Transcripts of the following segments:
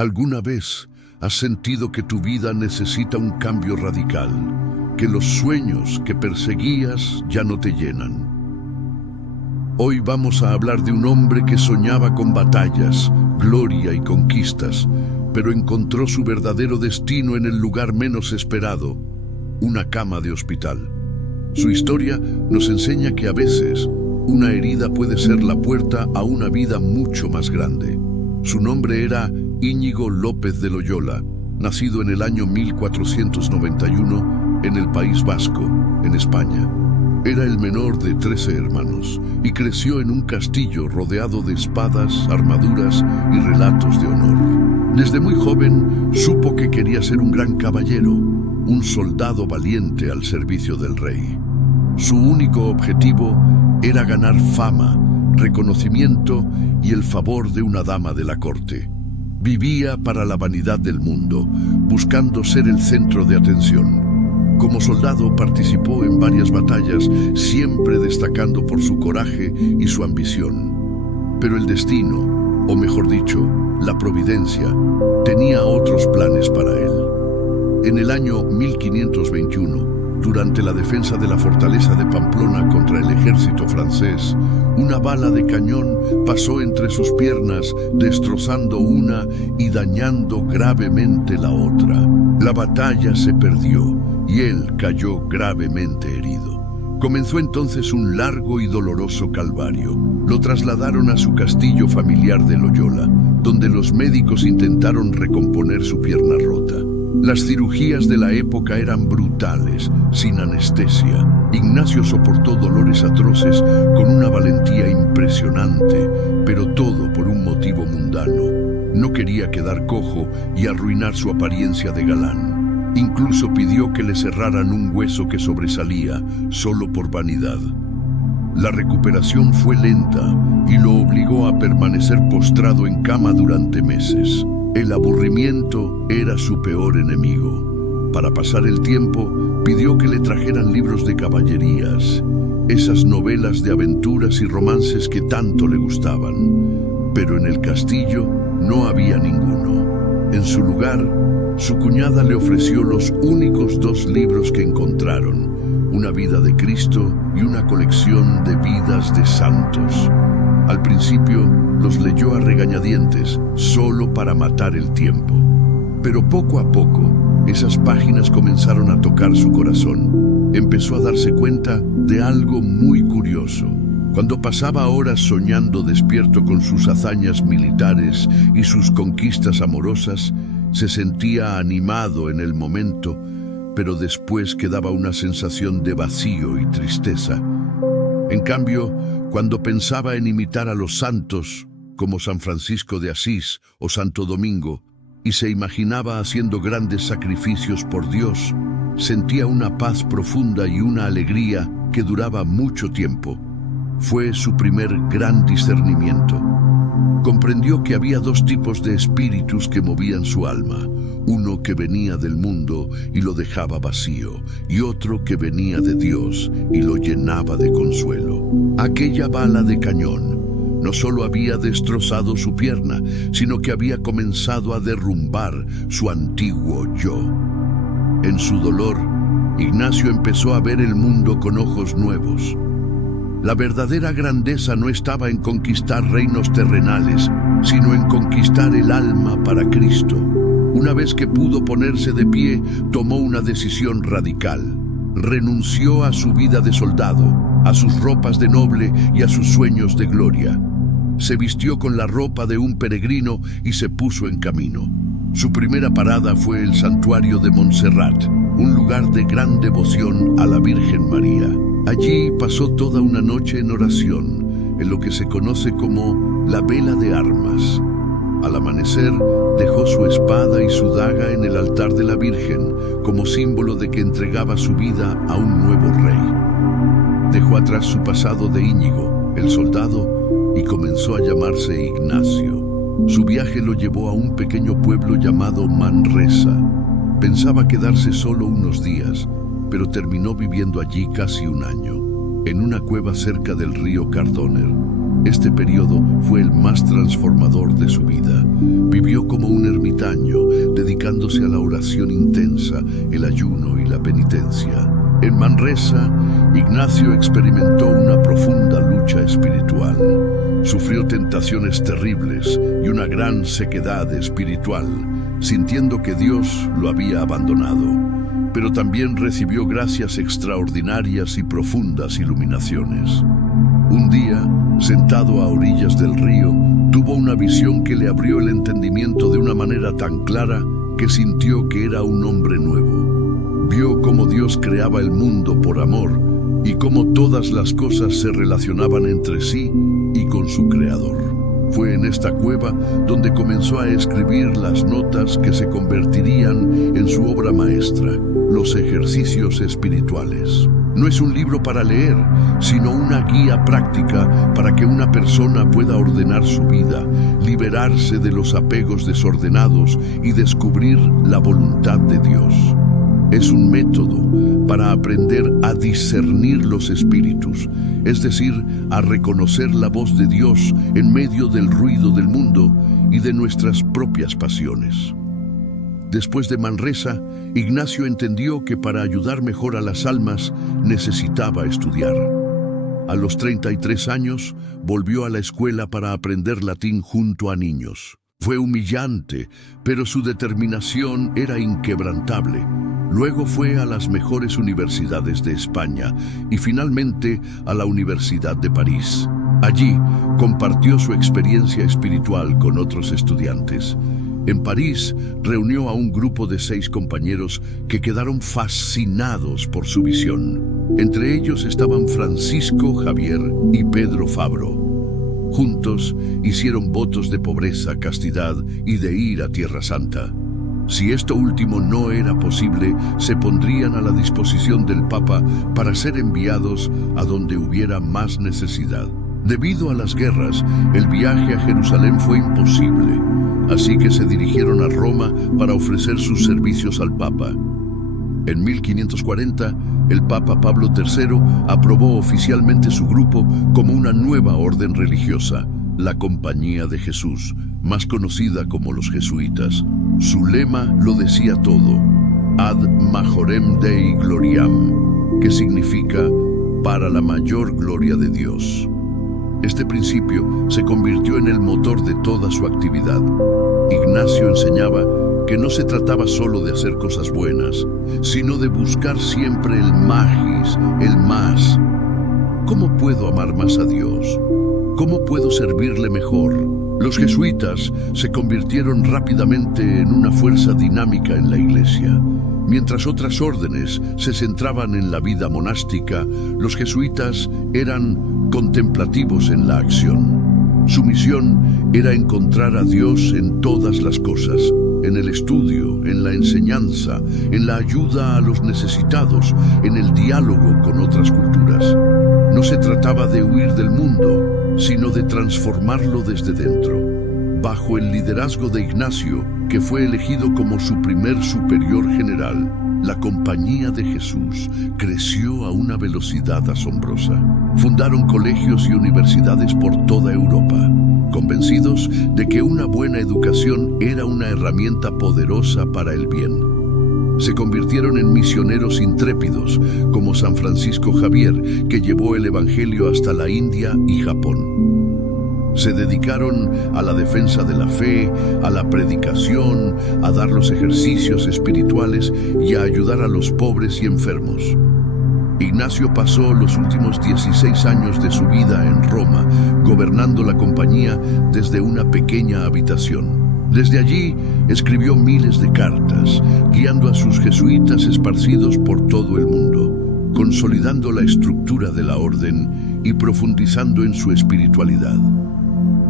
¿Alguna vez has sentido que tu vida necesita un cambio radical? Que los sueños que perseguías ya no te llenan. Hoy vamos a hablar de un hombre que soñaba con batallas, gloria y conquistas, pero encontró su verdadero destino en el lugar menos esperado, una cama de hospital. Su historia nos enseña que a veces una herida puede ser la puerta a una vida mucho más grande. Su nombre era Íñigo López de Loyola, nacido en el año 1491 en el País Vasco, en España. Era el menor de 13 hermanos y creció en un castillo rodeado de espadas, armaduras y relatos de honor. Desde muy joven supo que quería ser un gran caballero, un soldado valiente al servicio del rey. Su único objetivo era ganar fama, reconocimiento y el favor de una dama de la corte. Vivía para la vanidad del mundo, buscando ser el centro de atención. Como soldado participó en varias batallas, siempre destacando por su coraje y su ambición. Pero el destino, o mejor dicho, la providencia, tenía otros planes para él. En el año 1521, durante la defensa de la fortaleza de Pamplona contra el ejército francés, una bala de cañón pasó entre sus piernas, destrozando una y dañando gravemente la otra. La batalla se perdió y él cayó gravemente herido. Comenzó entonces un largo y doloroso calvario. Lo trasladaron a su castillo familiar de Loyola, donde los médicos intentaron recomponer su pierna rota. Las cirugías de la época eran brutales, sin anestesia. Ignacio soportó dolores atroces con una valentía impresionante, pero todo por un motivo mundano. No quería quedar cojo y arruinar su apariencia de galán. Incluso pidió que le cerraran un hueso que sobresalía, solo por vanidad. La recuperación fue lenta y lo obligó a permanecer postrado en cama durante meses. El aburrimiento era su peor enemigo. Para pasar el tiempo, pidió que le trajeran libros de caballerías, esas novelas de aventuras y romances que tanto le gustaban. Pero en el castillo no había ninguno. En su lugar, su cuñada le ofreció los únicos 2 libros que encontraron, una vida de Cristo y una colección de vidas de santos. Al principio los leyó a regañadientes, solo para matar el tiempo. Pero poco a poco, esas páginas comenzaron a tocar su corazón. Empezó a darse cuenta de algo muy curioso. Cuando pasaba horas soñando despierto con sus hazañas militares y sus conquistas amorosas, se sentía animado en el momento, pero después quedaba una sensación de vacío y tristeza. En cambio, cuando pensaba en imitar a los santos, como San Francisco de Asís o Santo Domingo, y se imaginaba haciendo grandes sacrificios por Dios, sentía una paz profunda y una alegría que duraba mucho tiempo. Fue su primer gran discernimiento. Comprendió que había 2 tipos de espíritus que movían su alma, uno que venía del mundo y lo dejaba vacío, y otro que venía de Dios y lo llenaba de consuelo. Aquella bala de cañón no solo había destrozado su pierna, sino que había comenzado a derrumbar su antiguo yo. En su dolor, Ignacio empezó a ver el mundo con ojos nuevos. La verdadera grandeza no estaba en conquistar reinos terrenales, sino en conquistar el alma para Cristo. Una vez que pudo ponerse de pie, tomó una decisión radical. Renunció a su vida de soldado, a sus ropas de noble y a sus sueños de gloria. Se vistió con la ropa de un peregrino y se puso en camino. Su primera parada fue el santuario de Montserrat, un lugar de gran devoción a la Virgen María. Allí pasó toda una noche en oración, en lo que se conoce como la vela de armas. Al amanecer, dejó su espada y su daga en el altar de la Virgen, como símbolo de que entregaba su vida a un nuevo rey. Dejó atrás su pasado de Íñigo, el soldado, y comenzó a llamarse Ignacio. Su viaje lo llevó a un pequeño pueblo llamado Manresa. Pensaba quedarse solo unos días, pero terminó viviendo allí casi un año, en una cueva cerca del río Cardona. Este periodo fue el más transformador de su vida. Vivió como un ermitaño año, dedicándose a la oración intensa, el ayuno y la penitencia. En Manresa, Ignacio experimentó una profunda lucha espiritual. Sufrió tentaciones terribles y una gran sequedad espiritual, sintiendo que Dios lo había abandonado. Pero también recibió gracias extraordinarias y profundas iluminaciones. Un día, sentado a orillas del río, tuvo una visión que le abrió el entendimiento de una manera tan clara que sintió que era un hombre nuevo. Vio cómo Dios creaba el mundo por amor y cómo todas las cosas se relacionaban entre sí y con su Creador. Fue en esta cueva donde comenzó a escribir las notas que se convertirían en su obra maestra, Los Ejercicios Espirituales. No es un libro para leer, sino una guía práctica para que una persona pueda ordenar su vida, liberarse de los apegos desordenados y descubrir la voluntad de Dios. Es un método para aprender a discernir los espíritus, es decir, a reconocer la voz de Dios en medio del ruido del mundo y de nuestras propias pasiones. Después de Manresa, Ignacio entendió que para ayudar mejor a las almas necesitaba estudiar. A los 33 años, volvió a la escuela para aprender latín junto a niños. Fue humillante, pero su determinación era inquebrantable. Luego fue a las mejores universidades de España y finalmente a la Universidad de París. Allí compartió su experiencia espiritual con otros estudiantes. En París reunió a un grupo de 6 compañeros que quedaron fascinados por su visión. Entre ellos estaban Francisco Javier y Pedro Fabro. Juntos hicieron votos de pobreza, castidad y de ir a Tierra Santa. Si esto último no era posible, se pondrían a la disposición del Papa para ser enviados a donde hubiera más necesidad. Debido a las guerras, el viaje a Jerusalén fue imposible, así que se dirigieron a Roma para ofrecer sus servicios al Papa. En 1540, el Papa Pablo III aprobó oficialmente su grupo como una nueva orden religiosa, la Compañía de Jesús, más conocida como los jesuitas. Su lema lo decía todo: Ad majorem Dei gloriam, que significa para la mayor gloria de Dios. Este principio se convirtió en el motor de toda su actividad. Ignacio enseñaba que no se trataba solo de hacer cosas buenas, sino de buscar siempre el magis, el más. ¿Cómo puedo amar más a Dios? ¿Cómo puedo servirle mejor? Los jesuitas se convirtieron rápidamente en una fuerza dinámica en la iglesia. Mientras otras órdenes se centraban en la vida monástica, los jesuitas eran contemplativos en la acción. Su misión era encontrar a Dios en todas las cosas, en el estudio, en la enseñanza, en la ayuda a los necesitados, en el diálogo con otras culturas. No se trataba de huir del mundo, sino de transformarlo desde dentro. Bajo el liderazgo de Ignacio, que fue elegido como su primer superior general, la Compañía de Jesús creció a una velocidad asombrosa. Fundaron colegios y universidades por toda Europa, convencidos de que una buena educación era una herramienta poderosa para el bien. Se convirtieron en misioneros intrépidos, como San Francisco Javier, que llevó el Evangelio hasta la India y Japón. Se dedicaron a la defensa de la fe, a la predicación, a dar los ejercicios espirituales y a ayudar a los pobres y enfermos. Ignacio pasó los últimos 16 años de su vida en Roma, gobernando la compañía desde una pequeña habitación. Desde allí escribió miles de cartas, guiando a sus jesuitas esparcidos por todo el mundo, consolidando la estructura de la orden y profundizando en su espiritualidad.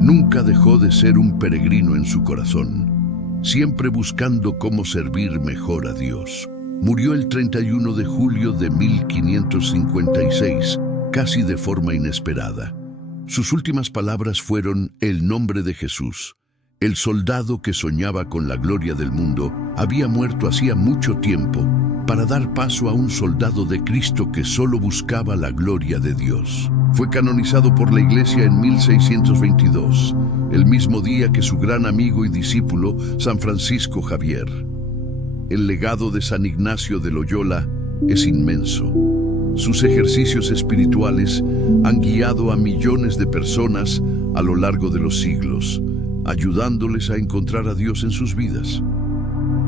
Nunca dejó de ser un peregrino en su corazón, siempre buscando cómo servir mejor a Dios. Murió el 31 de julio de 1556, casi de forma inesperada. Sus últimas palabras fueron el nombre de Jesús. El soldado que soñaba con la gloria del mundo había muerto hacía mucho tiempo para dar paso a un soldado de Cristo que solo buscaba la gloria de Dios. Fue canonizado por la Iglesia en 1622, el mismo día que su gran amigo y discípulo, San Francisco Javier. El legado de San Ignacio de Loyola es inmenso. Sus ejercicios espirituales han guiado a millones de personas a lo largo de los siglos, ayudándoles a encontrar a Dios en sus vidas.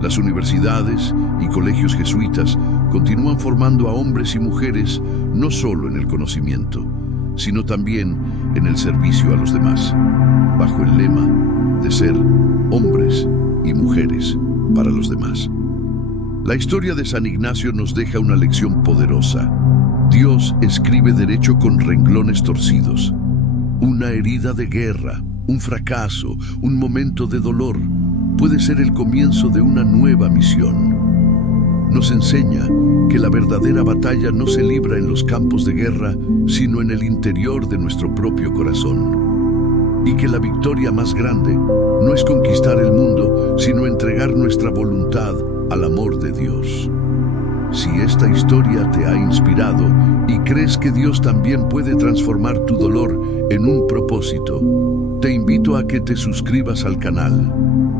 Las universidades y colegios jesuitas continúan formando a hombres y mujeres no solo en el conocimiento, sino también en el servicio a los demás, bajo el lema de ser hombres y mujeres para los demás. La historia de San Ignacio nos deja una lección poderosa. Dios escribe derecho con renglones torcidos. Una herida de guerra, un fracaso, un momento de dolor, puede ser el comienzo de una nueva misión. Nos enseña que la verdadera batalla no se libra en los campos de guerra, sino en el interior de nuestro propio corazón. Y que la victoria más grande no es conquistar el mundo, sino entregar nuestra voluntad al amor de Dios. Si esta historia te ha inspirado y crees que Dios también puede transformar tu dolor en un propósito, te invito a que te suscribas al canal,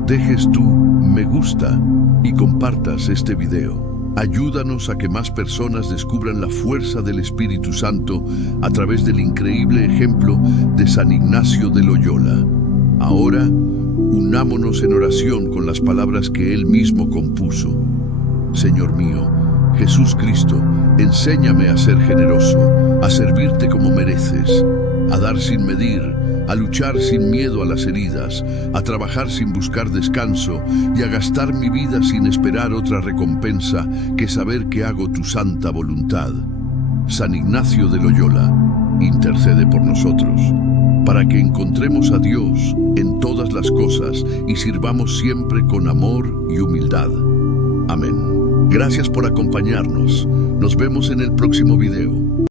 dejes tu me gusta y compartas este video. Ayúdanos a que más personas descubran la fuerza del Espíritu Santo a través del increíble ejemplo de San Ignacio de Loyola. Ahora, unámonos en oración con las palabras que él mismo compuso. Señor mío, Jesús Cristo, enséñame a ser generoso, a servirte como mereces, a dar sin medir, a luchar sin miedo a las heridas, a trabajar sin buscar descanso y a gastar mi vida sin esperar otra recompensa que saber que hago tu santa voluntad. San Ignacio de Loyola, intercede por nosotros, para que encontremos a Dios en todas las cosas y sirvamos siempre con amor y humildad. Amén. Gracias por acompañarnos. Nos vemos en el próximo video.